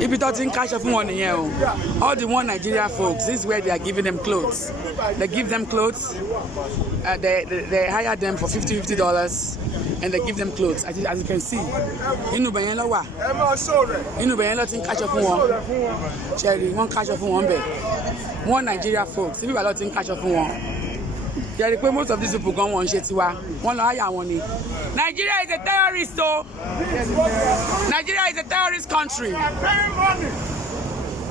If you don't cash off one year, all the one Nigeria folks, this is where they are giving them clothes. They give them clothes. They hire them for $50, and they give them clothes. As you can see, inu beyen wa. Inu beyen lo tin cash off one. Cherry, one cash off one be. One Nigeria folks. If you are not in cash off one. Yeah, the most of these people go on Shetiwa. One hire one. Nigeria is a terrorist, so Nigeria is a terrorist country.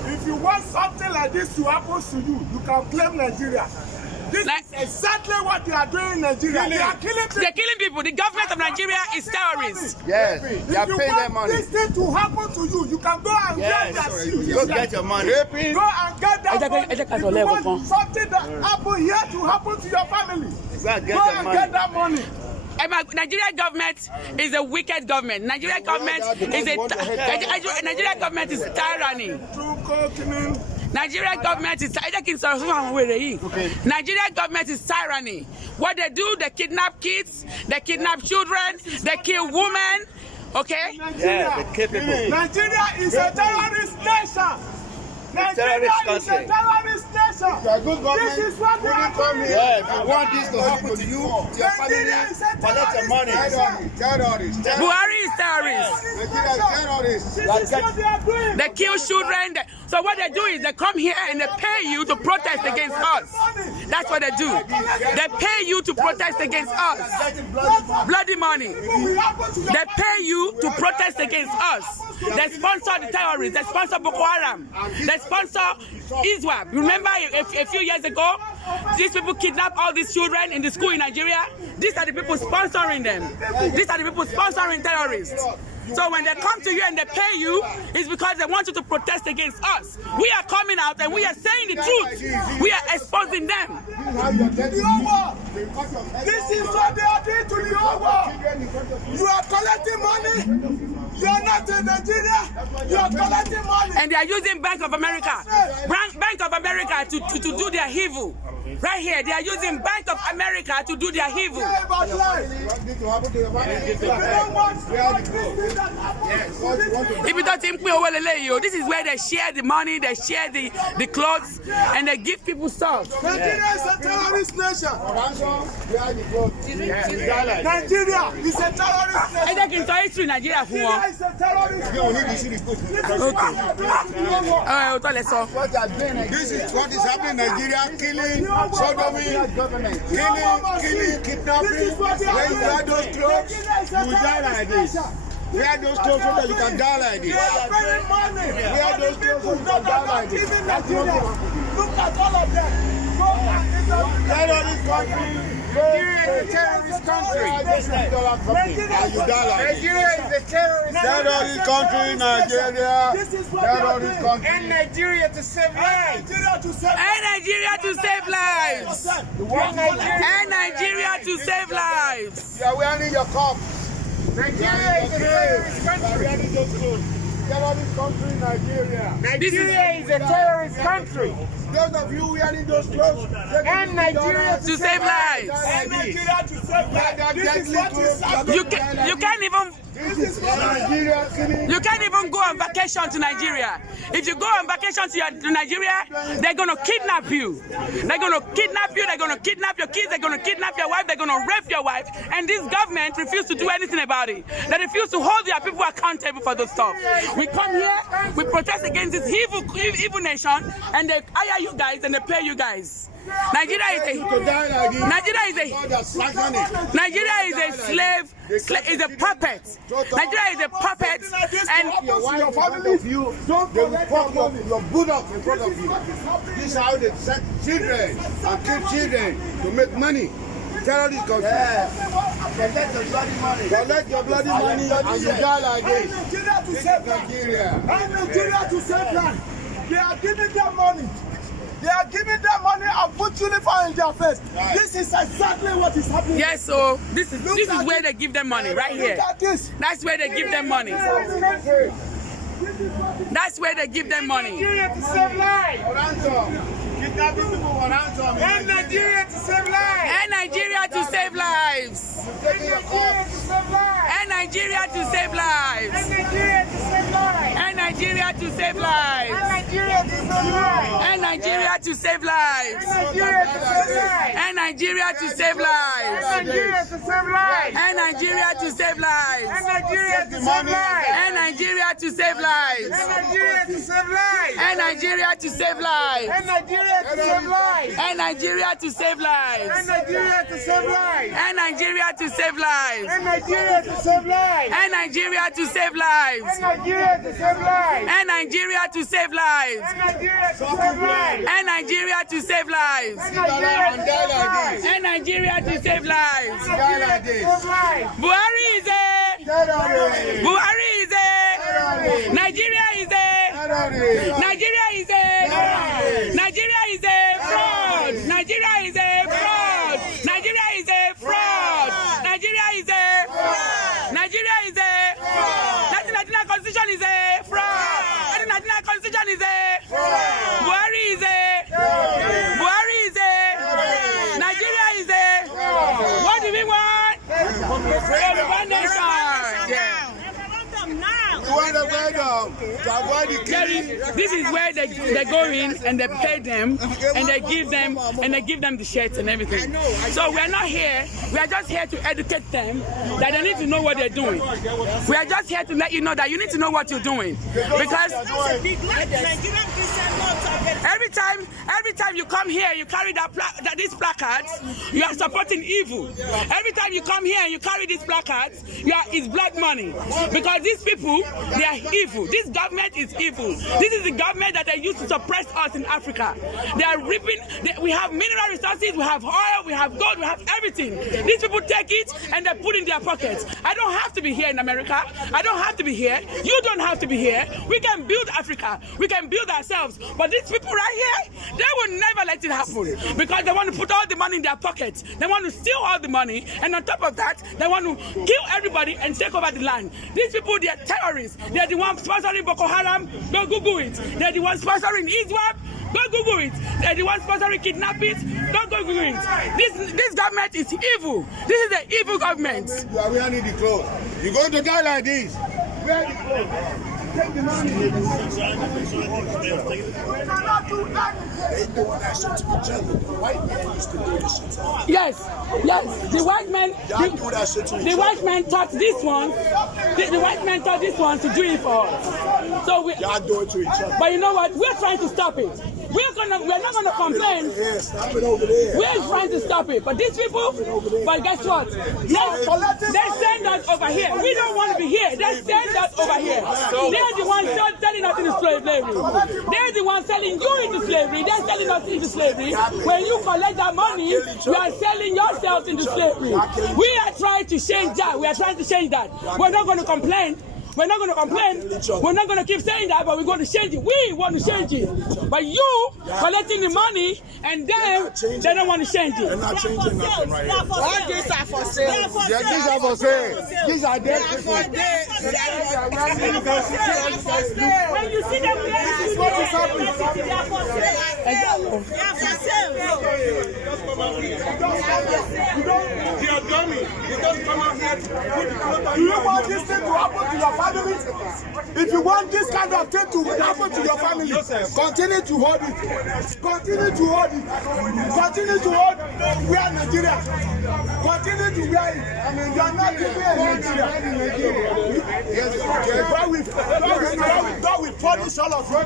If you want something like this to happen to you, you can claim Nigeria. This is exactly what they are doing in Nigeria. They are killing people. They're killing people. The government of Nigeria is terrorists. Yes, they are paying their money. If you want this thing to happen to you, you can go and get that shit. Go get your money. Go and get that money. If you want something that happen here to happen to your family, go and get that money. Nigerian government is a wicked government. Nigerian government is Nigerian government is tyranny. Nigerian government is Nigerian government is tyranny. What they do, they kidnap kids, they kidnap children, they kill women. Okay? Yeah, they kill people. Nigeria is a terrorist nation. Nigeria is a terrorist nation. This is what they are doing. Yeah, if you want this to happen to you, to your family, collect your money. Terrorists. Buhari is terrorist. This is what they are doing. They kill children. So what they do is they come here and they pay you to protest against us. That's what they do. They pay you to protest against us. Bloody money. They pay you to protest against us. They sponsor the terrorists. They sponsor Boko Haram. They sponsor ISWAP. Remember a few years ago, these people kidnapped all these children in the school in Nigeria. These are the people sponsoring them. These are the people sponsoring terrorists. So when they come to you and they pay you, it's because they want you to protest against us. We are coming out and we are saying the truth. We are exposing them. This is what they are doing to the whole world. You are collecting money. You are not in Nigeria. You are collecting money. And they are using Bank of America. Bank of America to do their evil. Right here, they are using Bank of America to do their evil. If you don't think this is where they share the money, they share the clothes, and they give people stuff. Nigeria is a terrorist nation. Nigeria is a terrorist nation. Nigeria is a terrorist nation. This is what is happening in Nigeria, killing, sodomy, killing, kidnapping. When you wear those clothes, you will die like this. Wear those clothes so that you can die like this. Wear those clothes so you can die like this. Look at all of them. Terrorist country. Nigeria is a terrorist country. Nigeria is a terrorist country. Nigeria. Terrorist country. And Nigeria to save lives. And Nigeria to save lives. And Nigeria to save lives. You are wearing your cup. Nigeria is a terrorist country. Terrorist country, Nigeria. Nigeria is a terrorist country. Those of you wearing those clothes, and Nigeria to save lives. And Nigeria to save lives. This is what is happening. You can't even go on vacation to Nigeria. If you go on vacation to Nigeria, they're gonna kidnap you. They're gonna kidnap you. They're gonna kidnap your kids. They're gonna kidnap your wife. They're gonna rape your wife. And this government refuses to do anything about it. They refuse to hold their people accountable for those stuff. We come here, we protest against this evil nation, and they hire you guys and they pay you guys. Nigeria is a slave, is a puppet. Nigeria is a puppet, and your family, you don't they will fuck your bulldogs in front of you. This is how they set children and kill children to make money. Terrorist country. Collect your bloody money. Collect your bloody money and you die like this. Nigeria to save Nigeria. And Nigeria to save land. They are giving them money. They are giving them money and put uniform in their face. Right. This is exactly what is happening. Yes, so this is where they give them money, right here. Look at this. That's where they give them money. That's where they give them money. Nigeria to save lives. Kidnapping people for ransom. And Nigeria to save lives. And Nigeria to save lives. And Nigeria to save lives. And Nigeria to save lives. And Nigeria to save lives. And Nigeria Nigeria to save lives. And Nigeria to save lives. And Nigeria to save lives. And Nigeria to save lives. And Nigeria to save lives. And Nigeria to save lives. And Nigeria to save lives. And Nigeria to save lives. And Nigeria to save lives. And Nigeria to save lives. And Nigeria to save lives. And Nigeria to save lives. And Nigeria to save lives. And Nigeria to save lives. And Nigeria to save lives. And Nigeria to save lives. And Nigeria to save lives. And Nigeria to save lives. And Nigeria to save lives. And Nigeria to save lives. Buhari is a. Buhari is a. Nigeria is a. Nigeria is a. Nigeria is a fraud. Nigeria is a fraud. Nigeria is a fraud. Nigeria is a. Nigeria is a. 1999 constitution is a fraud. 1999 constitution is a. Buhari is a. Buhari is a. Nigeria is a. What do we want? One nation. Yeah. This is where they go in and they pay them and they give them the shirts and everything. So we are not here. We are just here to educate them that they need to know what they're doing. We are just here to let you know that you need to know what you're doing, because every time you come here, you carry these placards, you are supporting evil. Every time you come here and you carry these placards, it's blood money, because these people, they are evil. This government is evil. This is the government that they use to suppress us in Africa. They are ripping. We have mineral resources, we have oil, we have gold, we have everything. These people take it and they put it in their pockets. I don't have to be here in America. I don't have to be here. You don't have to be here. We can build Africa. We can build ourselves. But these people right here, they will never let it happen, because they want to put all the money in their pockets. They want to steal all the money, and on top of that, they want to kill everybody and take over the land. These people, they are terrorists. They are the ones sponsoring Boko Haram. Go Google it. They are the ones sponsoring ISWAP. Go Google it. They are the ones sponsoring kidnapping. Don't go Google it. This government is evil. This is the evil government. You are wearing the clothes. You're going to die like this. Wear the clothes. Take the money. We cannot do that. They doing that shit to each other. The white man used to do this shit to us. Yes. The white man. Do that shit to each other. The white man taught this one. The white man taught this one to do it for us. So y'all do it to each other. But you know what? We're trying to stop it. We're not gonna complain. Stop it over there. We're trying to stop it. But these people, but guess what? They send us over here. We don't want to be here. They send us over here. They're the ones selling us into slavery. They're the ones selling you into slavery. They're selling us into slavery. When you collect that money, you are selling yourself into slavery. We are trying to change that. We are trying to change that. We're not going to complain. We're not going to complain. We're not going to keep saying that, but we're going to change it. We want to change it. But you collecting the money and then they don't want to change it. They're not changing nothing right here. All these are for sale. These are for sale. These are dead people. When you see them, this is what is happening. They are for sale. They are for sale. They are dummy. You don't come out here to put the clothes on. Do you want this thing to happen to your family? If you want this kind of thing to happen to your family, continue to hold it. Continue to hold it. Continue to hold wear Nigeria. Continue to wear it. I mean, you are not living in Nigeria. God will punish all of you.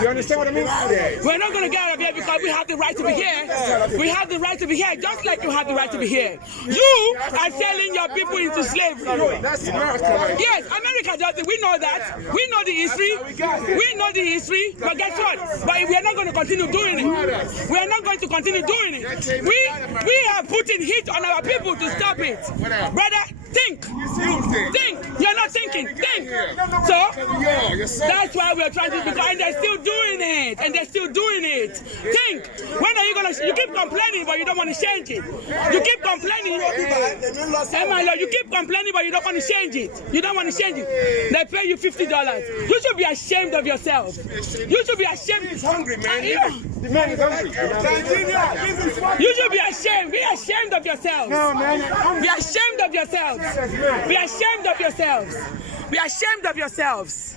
You understand what I mean? We're not going to get out of here because we have the right to be here. We have the right to be here, just like you have the right to be here. You are selling your people into slavery. That's America. Yes, America does it. We know that. We know the history. We know the history. But guess what? But we are not going to continue doing it. We are not going to continue doing it. We are putting heat on our people to stop it. Brother, think. Think. You're not thinking. thinking. Think. So that's why we're trying to because and they're still doing it. And they're still doing it. Think. When are you gonna you keep complaining but you don't want to change it. You keep complaining. Hey my lord, you keep complaining but you don't want to change it. You don't want to change it. They pay you $50. You should be ashamed of yourself. You should be ashamed. He's hungry, man. The man is hungry. You should be ashamed. Be ashamed of yourselves. No, man. Be ashamed of yourselves. Be ashamed of yourselves. Be ashamed of yourselves.